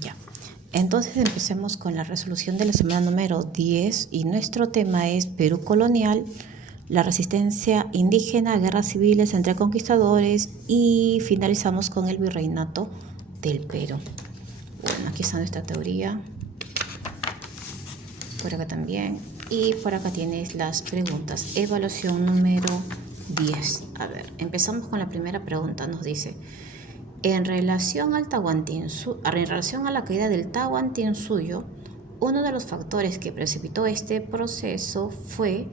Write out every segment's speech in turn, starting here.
Ya. Entonces empecemos con la resolución de la semana número 10 y nuestro tema es Perú colonial, la resistencia indígena, guerras civiles entre conquistadores y finalizamos con el virreinato del Perú. Bueno, aquí está nuestra teoría, por acá también, y por acá tienes las preguntas. Evaluación número 10. A ver, empezamos con la primera pregunta. Nos dice: en relación a la caída del Tahuantinsuyo, uno de los factores que precipitó este proceso fue,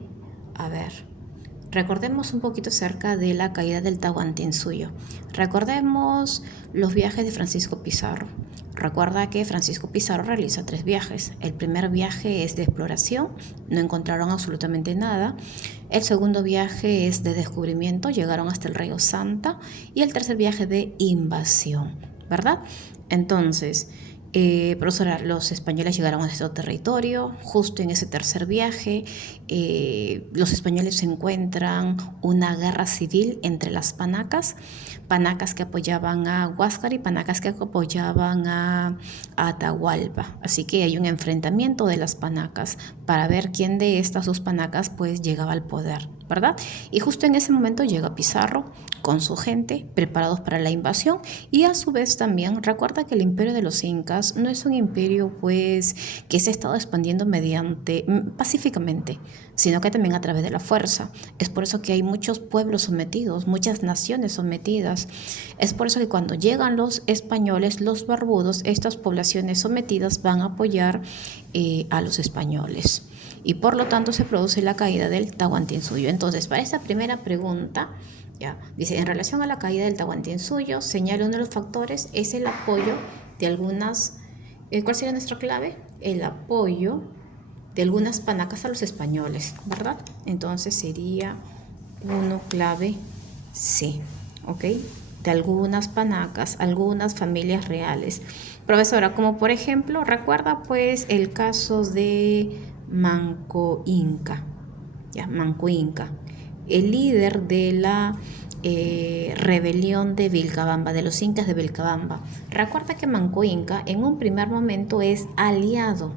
recordemos un poquito acerca de la caída del Tahuantinsuyo. Recordemos los viajes de Francisco Pizarro. Recuerda que Francisco Pizarro realiza 3 viajes. El primer viaje es de exploración, no encontraron absolutamente nada. El segundo viaje es de descubrimiento, llegaron hasta el río Santa. Y el tercer viaje de invasión, ¿verdad? Entonces, profesora, los españoles llegaron a nuestro territorio. Justo en ese tercer viaje, los españoles encuentran una guerra civil entre las panacas que apoyaban a Huáscar y panacas que apoyaban a Atahualpa. Así que hay un enfrentamiento de las panacas para ver quién de estas dos panacas pues llegaba al poder, ¿verdad? Y justo en ese momento llega Pizarro con su gente preparados para la invasión, y a su vez también recuerda que el imperio de los incas no es un imperio pues que se ha estado expandiendo pacíficamente, sino que también a través de la fuerza. Es por eso que hay muchos pueblos sometidos, muchas naciones sometidas. Es por eso que cuando llegan los españoles, los barbudos, estas poblaciones sometidas van a apoyar a los españoles. Y por lo tanto se produce la caída del Tahuantinsuyo. Entonces, para esta primera pregunta, dice: en relación a la caída del Tahuantinsuyo, señala uno de los factores es el apoyo de algunas, ¿cuál sería nuestra clave? El apoyo de algunas panacas a los españoles, ¿verdad? Entonces sería uno clave C, ¿ok? De algunas panacas, algunas familias reales. Profesora, como por ejemplo, recuerda pues el caso de Manco Inca, Manco Inca, el líder de la rebelión de Vilcabamba, de los incas de Vilcabamba. Recuerda que Manco Inca en un primer momento es aliado,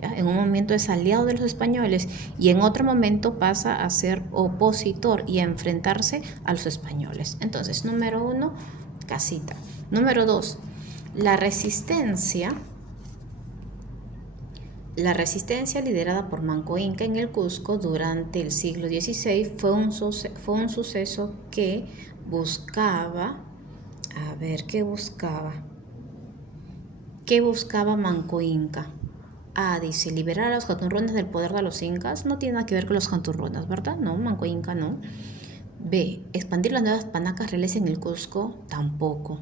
en un momento es aliado de los españoles y en otro momento pasa a ser opositor y a enfrentarse a los españoles. Entonces, número 1, casita. Número 2, la resistencia liderada por Manco Inca en el Cusco durante el siglo XVI fue un suceso que buscaba, ¿qué buscaba Manco Inca? Dice, liberar a los jaturrones del poder de los incas. No tiene nada que ver con los jaturrones, ¿verdad? No, Manco Inca no. B, expandir las nuevas panacas reales en el Cusco, tampoco.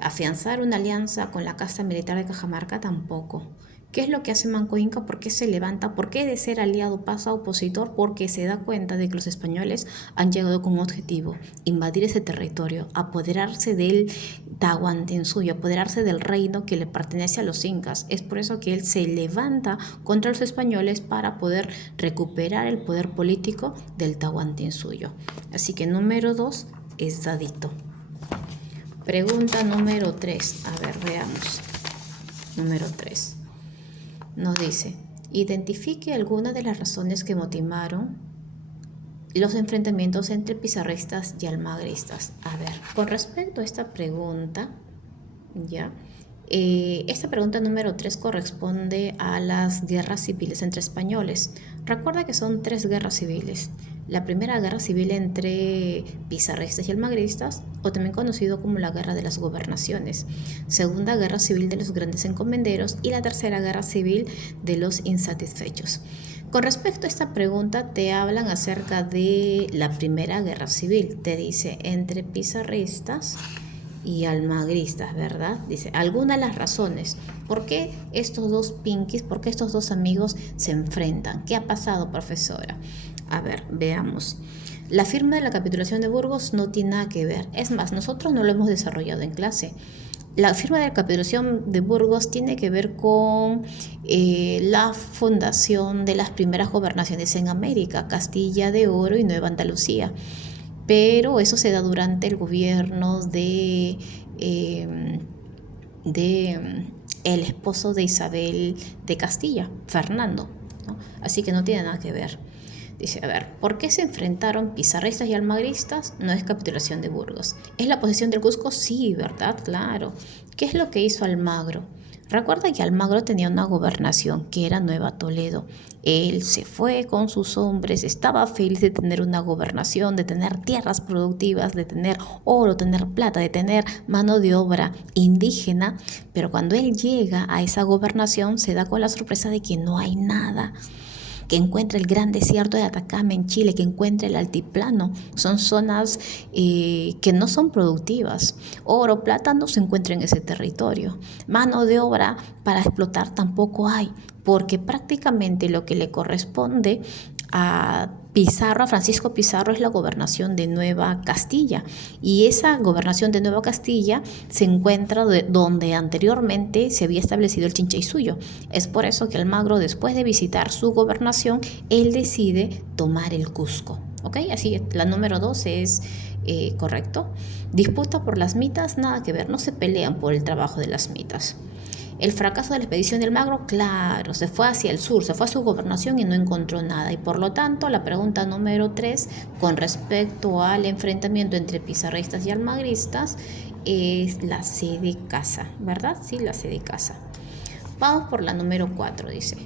Afianzar una alianza con la casta militar de Cajamarca, tampoco. ¿Qué es lo que hace Manco Inca? ¿Por qué se levanta? ¿Por qué de ser aliado pasa a opositor? Porque se da cuenta de que los españoles han llegado con un objetivo: invadir ese territorio, apoderarse del Tahuantinsuyo, apoderarse del reino que le pertenece a los incas. Es por eso que él se levanta contra los españoles para poder recuperar el poder político del Tahuantinsuyo. Así que número 2 es dadito. Pregunta número 3. Veamos. Número 3. Nos dice: identifique algunas de las razones que motivaron los enfrentamientos entre pizarristas y almagristas. Con respecto a esta pregunta, esta pregunta número 3 corresponde a las guerras civiles entre españoles. Recuerda que son 3 guerras civiles. La primera guerra civil entre pizarristas y almagristas, o también conocido como la guerra de las gobernaciones. Segunda guerra civil de los grandes encomenderos y la tercera guerra civil de los insatisfechos. Con respecto a esta pregunta te hablan acerca de la primera guerra civil. Te dice entre pizarristas y almagristas, ¿verdad? Dice, algunas de las razones. ¿Por qué estos dos pinkies, por qué estos dos amigos se enfrentan? ¿Qué ha pasado, profesora? Veamos. La firma de la capitulación de Burgos no tiene nada que ver. Es más, nosotros no lo hemos desarrollado en clase. La firma de la capitulación de Burgos tiene que ver con la fundación de las primeras gobernaciones en América, Castilla de Oro y Nueva Andalucía. Pero eso se da durante el gobierno de el esposo de Isabel de Castilla, Fernando, ¿no? Así que no tiene nada que ver. Dice, a ver, ¿por qué se enfrentaron pizarristas y almagristas? No es capitulación de Burgos. ¿Es la posesión del Cusco? Sí, ¿verdad? Claro. ¿Qué es lo que hizo Almagro? Recuerda que Almagro tenía una gobernación que era Nueva Toledo. Él se fue con sus hombres, estaba feliz de tener una gobernación, de tener tierras productivas, de tener oro, tener plata, de tener mano de obra indígena, pero cuando él llega a esa gobernación se da con la sorpresa de que no hay nada, que encuentra el gran desierto de Atacama en Chile, que encuentra el altiplano. Son zonas que no son productivas. Oro, plata no se encuentra en ese territorio. Mano de obra para explotar tampoco hay, porque prácticamente lo que le corresponde a Pizarro, a Francisco Pizarro, es la gobernación de Nueva Castilla, y esa gobernación de Nueva Castilla se encuentra donde anteriormente se había establecido el Chinchaysuyo. Es por eso que Almagro, después de visitar su gobernación, él decide tomar el Cusco. ¿Ok? Así, la número 2 es correcto. Disputa por las mitas, nada que ver, no se pelean por el trabajo de las mitas. El fracaso de la expedición de Almagro, claro, se fue hacia el sur, se fue a su gobernación y no encontró nada. Y por lo tanto, la pregunta número 3, con respecto al enfrentamiento entre pizarristas y almagristas, es la C de casa, ¿verdad? Sí, la C de casa. Vamos por la número 4, dice.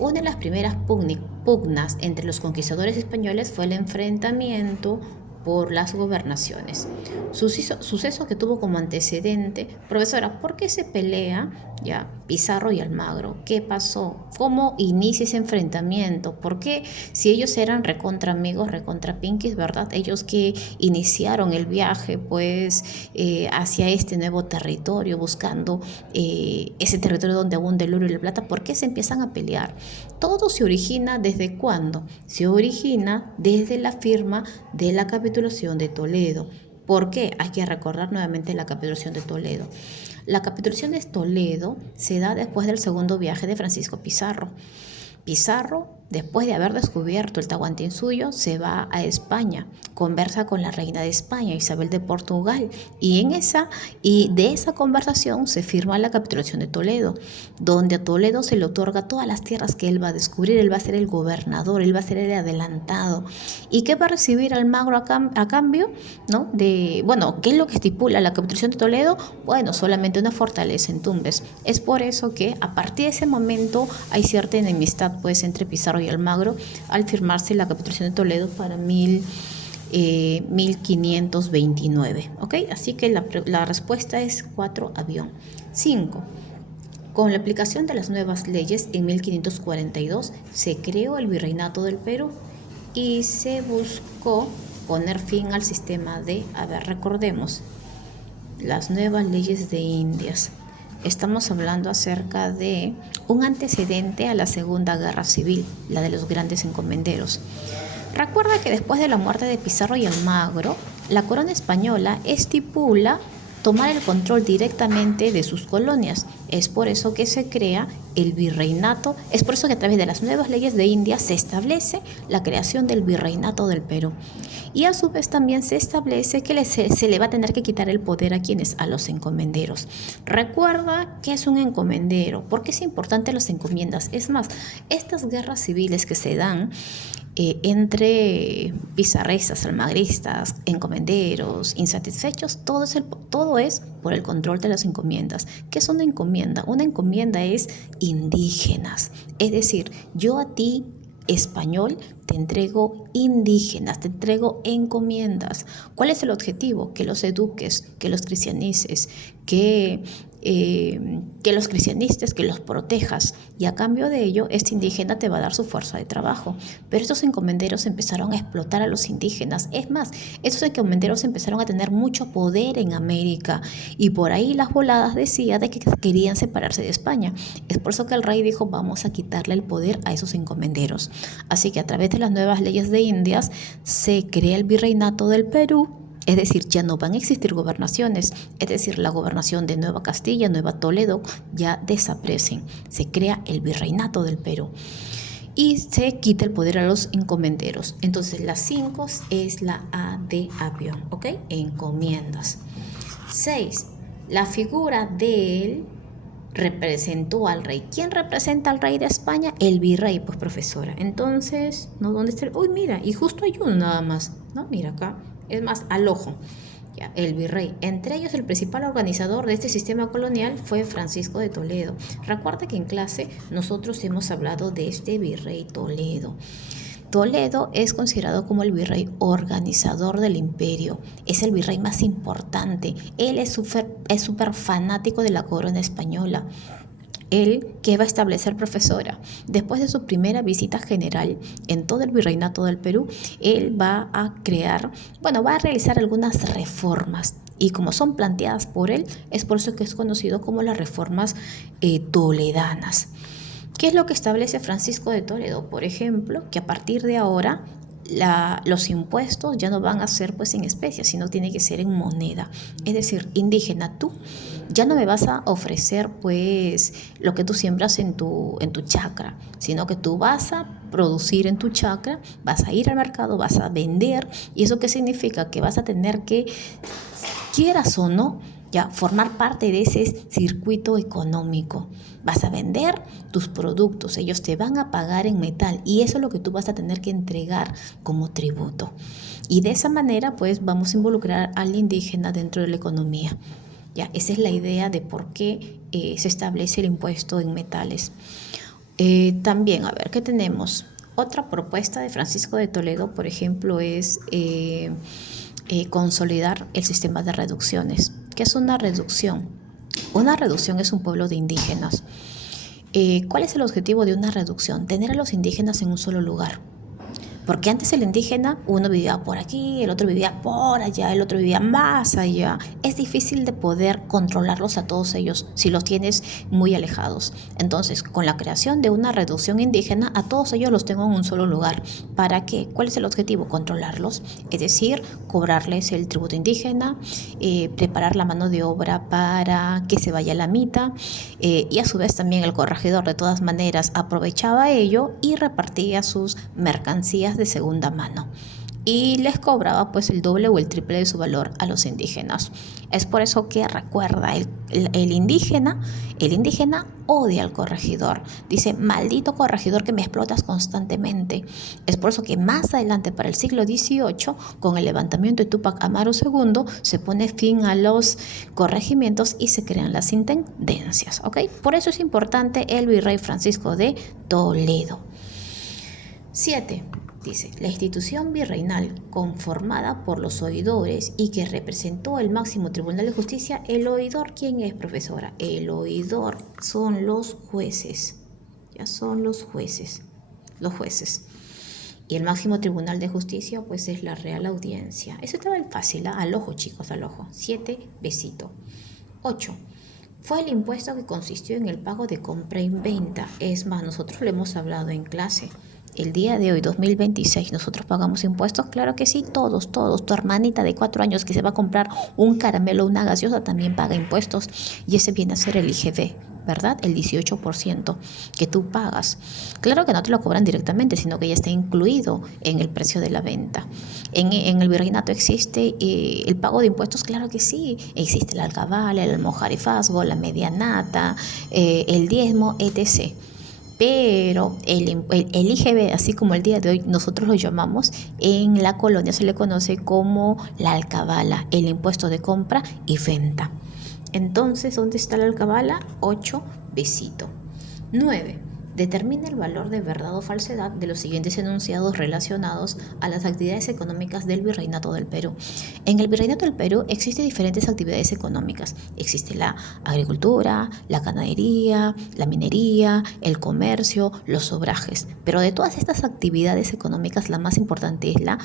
Una de las primeras pugnas entre los conquistadores españoles fue el enfrentamiento por las gobernaciones. Suceso que tuvo como antecedente, profesora, ¿por qué se pelea ya Pizarro y Almagro? ¿Qué pasó? ¿Cómo inicia ese enfrentamiento? ¿Por qué, si ellos eran recontra amigos, recontra pinkies, verdad? Ellos que iniciaron el viaje pues hacia este nuevo territorio, buscando ese territorio donde abunda el oro y la plata, ¿por qué se empiezan a pelear? Todo se origina ¿desde cuándo? Se origina desde la firma de la capitulación de Toledo. ¿Por qué? Hay que recordar nuevamente la capitulación de Toledo. La capitulación de Toledo se da después del segundo viaje de Francisco Pizarro. Pizarro, después de haber descubierto el Tahuantinsuyo, se va a España, conversa con la reina de España, Isabel de Portugal, y de esa conversación se firma la capitulación de Toledo, donde a Toledo se le otorga todas las tierras que él va a descubrir. Él va a ser el gobernador, él va a ser el adelantado. ¿Y qué va a recibir Almagro a cambio? ¿No? ¿Qué es lo que estipula la capitulación de Toledo? Bueno, solamente una fortaleza en Tumbes. Es por eso que a partir de ese momento hay cierta enemistad pues entre Pizarro y Almagro al firmarse la capitulación de Toledo para 1529. ¿Ok? Así que la respuesta es 4, avión. 5. Con la aplicación de las nuevas leyes en 1542 se creó el Virreinato del Perú y se buscó poner fin al sistema recordemos, las nuevas leyes de Indias. Estamos hablando acerca de un antecedente a la Segunda Guerra Civil, la de los grandes encomenderos. Recuerda que después de la muerte de Pizarro y Almagro, la corona española estipula tomar el control directamente de sus colonias. Es por eso que se crea el virreinato, es por eso que a través de las nuevas leyes de India se establece la creación del virreinato del Perú. Y a su vez también se establece que se le va a tener que quitar el poder a quienes, a los encomenderos. Recuerda qué es un encomendero, por qué es importante las encomiendas. Es más, estas guerras civiles que se dan entre pizarristas, almagristas, encomenderos, insatisfechos, todo es por el control de las encomiendas. ¿Qué es una encomienda? Una encomienda es indígenas, es decir, yo a ti, español, te entrego indígenas, te entrego encomiendas. ¿Cuál es el objetivo? Que los eduques, que los cristianices, que los cristianistas, que los protejas, y a cambio de ello este indígena te va a dar su fuerza de trabajo. Pero estos encomenderos empezaron a explotar a los indígenas. Es más, estos encomenderos empezaron a tener mucho poder en América, y por ahí las voladas decía de que querían separarse de España. Es por eso que el rey dijo, vamos a quitarle el poder a esos encomenderos. Así que a través de las nuevas leyes de Indias se crea el virreinato del Perú. Es decir, ya no van a existir gobernaciones, es decir, la gobernación de Nueva Castilla, Nueva Toledo ya desaparecen. Se crea el virreinato del Perú y se quita el poder a los encomenderos. Entonces la 5 es la A de avión, ¿ok? Encomiendas. 6. La figura de él representó al rey. ¿Quién representa al rey de España? El virrey, pues profesora. Entonces, ¿no? ¿Dónde está? Uy, mira, y justo hay uno nada más, ¿no? Mira acá, es más, al ojo. Ya, el virrey. Entre ellos, el principal organizador de este sistema colonial fue Francisco de Toledo. Recuerda que en clase nosotros hemos hablado de este virrey Toledo. Toledo es considerado como el virrey organizador del imperio, es el virrey más importante, él es súper fanático de la corona española. Él que va a establecer profesora. Después de su primera visita general en todo el virreinato del Perú, él va a va a realizar algunas reformas. Y como son planteadas por él, es por eso que es conocido como las reformas toledanas. ¿Qué es lo que establece Francisco de Toledo? Por ejemplo, que a partir de ahora los impuestos ya no van a ser pues en especias, sino tiene que ser en moneda. Es decir, indígena, tú ya no me vas a ofrecer pues lo que tú siembras en tu chacra, sino que tú vas a producir en tu chacra, vas a ir al mercado, vas a vender. ¿Y eso qué significa? Que vas a tener que, quieras o no, ya formar parte de ese circuito económico. Vas a vender tus productos, ellos te van a pagar en metal y eso es lo que tú vas a tener que entregar como tributo. Y de esa manera pues vamos a involucrar al indígena dentro de la economía. Ya, esa es la idea de por qué se establece el impuesto en metales. También, a ver, ¿qué tenemos? Otra propuesta de Francisco de Toledo, por ejemplo, es consolidar el sistema de reducciones. ¿Qué es una reducción? Una reducción es un pueblo de indígenas. ¿Cuál es el objetivo de una reducción? Tener a los indígenas en un solo lugar. Porque antes el indígena, uno vivía por aquí, el otro vivía por allá, el otro vivía más allá. Es difícil de poder controlarlos a todos ellos si los tienes muy alejados. Entonces, con la creación de una reducción indígena, a todos ellos los tengo en un solo lugar. ¿Para qué? ¿Cuál es el objetivo? Controlarlos, es decir, cobrarles el tributo indígena, preparar la mano de obra para que se vaya la mitad, y a su vez también el corregidor de todas maneras aprovechaba ello y repartía sus mercancías de segunda mano y les cobraba pues el doble o el triple de su valor a los indígenas. Es por eso que recuerda, el indígena odia al corregidor. Dice, maldito corregidor que me explotas constantemente. Es por eso que más adelante, para el siglo XVIII, con el levantamiento de Túpac Amaru II, se pone fin a los corregimientos y se crean las intendencias. ¿Ok? Por eso es importante el virrey Francisco de Toledo. 7. Dice, la institución virreinal conformada por los oidores y que representó el máximo tribunal de justicia. ¿El oidor quién es, profesora? El oidor son los jueces, ya son los jueces. Y el máximo tribunal de justicia pues es la Real Audiencia. Eso estaba fácil, ¿eh? Al ojo, chicos, al ojo. 7, besito. 8. Fue el impuesto que consistió en el pago de compra y venta. Es más, nosotros lo hemos hablado en clase. El día de hoy, 2026, ¿nosotros pagamos impuestos? Claro que sí, todos. Tu hermanita de 4 años que se va a comprar un caramelo o una gaseosa también paga impuestos. Y ese viene a ser el IGB, ¿verdad? El 18% que tú pagas. Claro que no te lo cobran directamente, sino que ya está incluido en el precio de la venta. En el virreinato existe el pago de impuestos, claro que sí. Existe el alcabala, el almojarifazgo, la medianata, el diezmo, etc. Pero el IGB, así como el día de hoy nosotros lo llamamos, en la colonia se le conoce como la alcabala, el impuesto de compra y venta. Entonces, ¿dónde está la alcabala? 8, besito. 9. Determina el valor de verdad o falsedad de los siguientes enunciados relacionados a las actividades económicas del Virreinato del Perú. En el Virreinato del Perú existen diferentes actividades económicas. Existe la agricultura, la ganadería, la minería, el comercio, los obrajes. Pero de todas estas actividades económicas, la más importante es la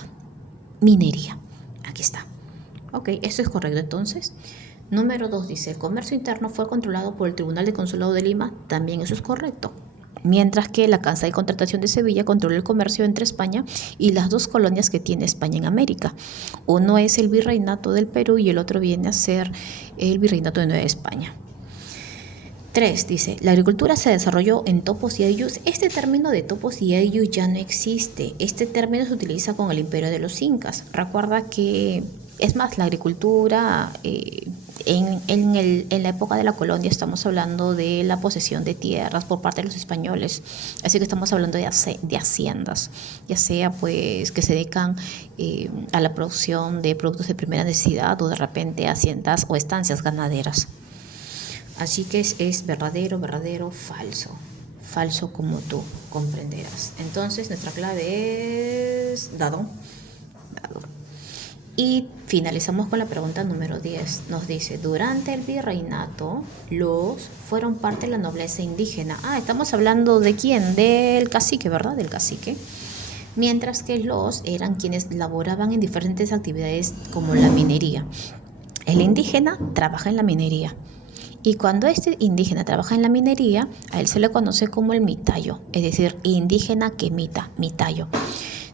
minería. Aquí está. Ok, ¿esto es correcto entonces? Número 2 dice, el comercio interno fue controlado por el Tribunal de Consulado de Lima. También eso es correcto. Mientras que la Casa de Contratación de Sevilla controla el comercio entre España y las dos colonias que tiene España en América. Uno es el Virreinato del Perú y el otro viene a ser el Virreinato de Nueva España. 3. Dice, la agricultura se desarrolló en topos y ayllus. Este término de topos y ayllus ya no existe. Este término se utiliza con el imperio de los incas. Recuerda que, es más, la agricultura En la época de la colonia estamos hablando de la posesión de tierras por parte de los españoles, así que estamos hablando de haciendas, ya sea pues que se dedican a la producción de productos de primera necesidad o de repente haciendas o estancias ganaderas. Así que es verdadero, verdadero, falso. Falso como tú comprenderás. Entonces nuestra clave es dado. Y finalizamos con la pregunta número 10. Nos dice, durante el virreinato, los fueron parte de la nobleza indígena. Estamos hablando de quién, del cacique, ¿verdad? Del cacique. Mientras que los eran quienes laboraban en diferentes actividades como la minería. El indígena trabaja en la minería. Y cuando este indígena trabaja en la minería, a él se le conoce como el mitayo, es decir, indígena que mita, mitayo.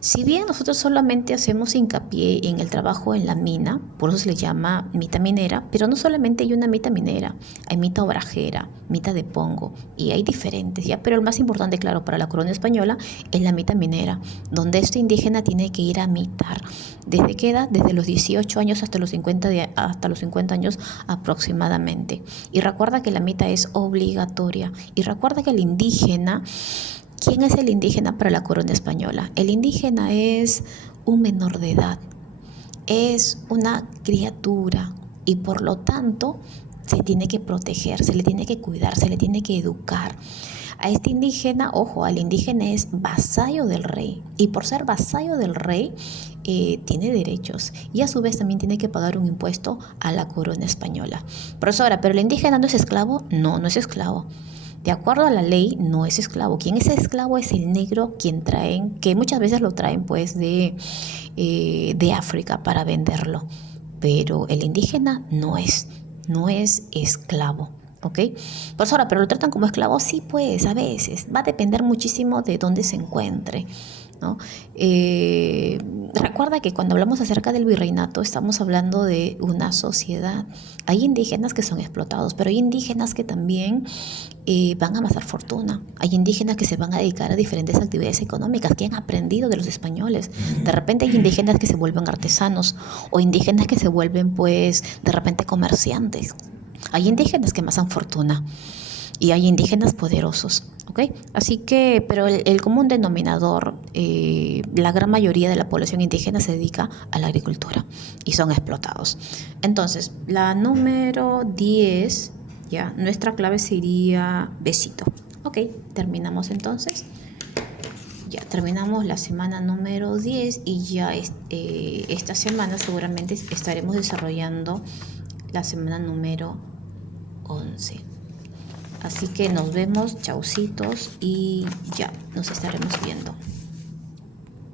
Si bien nosotros solamente hacemos hincapié en el trabajo en la mina, por eso se le llama mita minera, pero no solamente hay una mita minera, hay mita obrajera, mita de pongo, y hay diferentes, ¿ya? Pero el más importante, claro, para la corona española es la mita minera, donde este indígena tiene que ir a mitar. ¿Desde qué edad? Desde los 18 años hasta los 50 años aproximadamente. Y recuerda que la mita es obligatoria. Y recuerda que el indígena... ¿Quién es el indígena para la corona española? El indígena es un menor de edad, es una criatura y por lo tanto se tiene que proteger, se le tiene que cuidar, se le tiene que educar. A este indígena, ojo, al indígena es vasallo del rey y por ser vasallo del rey tiene derechos y a su vez también tiene que pagar un impuesto a la corona española. Profesora, ¿pero el indígena no es esclavo? No, no es esclavo. De acuerdo a la ley, no es esclavo. Quien es esclavo es el negro, que muchas veces lo traen pues de África para venderlo. Pero el indígena no es esclavo. ¿Ok? Profesora, ¿pero lo tratan como esclavo? Sí, pues a veces. Va a depender muchísimo de dónde se encuentre, ¿no? Recuerda que cuando hablamos acerca del virreinato estamos hablando de una sociedad. Hay indígenas que son explotados, pero hay indígenas que también van a amasar fortuna. Hay indígenas que se van a dedicar a diferentes actividades económicas que han aprendido de los españoles. De repente hay indígenas que se vuelven artesanos o indígenas que se vuelven pues de repente comerciantes. Hay indígenas que amasan fortuna y hay indígenas poderosos, ¿ok? Así que, pero el común denominador, la gran mayoría de la población indígena se dedica a la agricultura y son explotados. Entonces, la número 10, ya, nuestra clave sería besito. Ok, terminamos entonces. Ya terminamos la semana número 10 y ya esta semana seguramente estaremos desarrollando la semana número 11. Así que nos vemos, chaucitos y ya, nos estaremos viendo.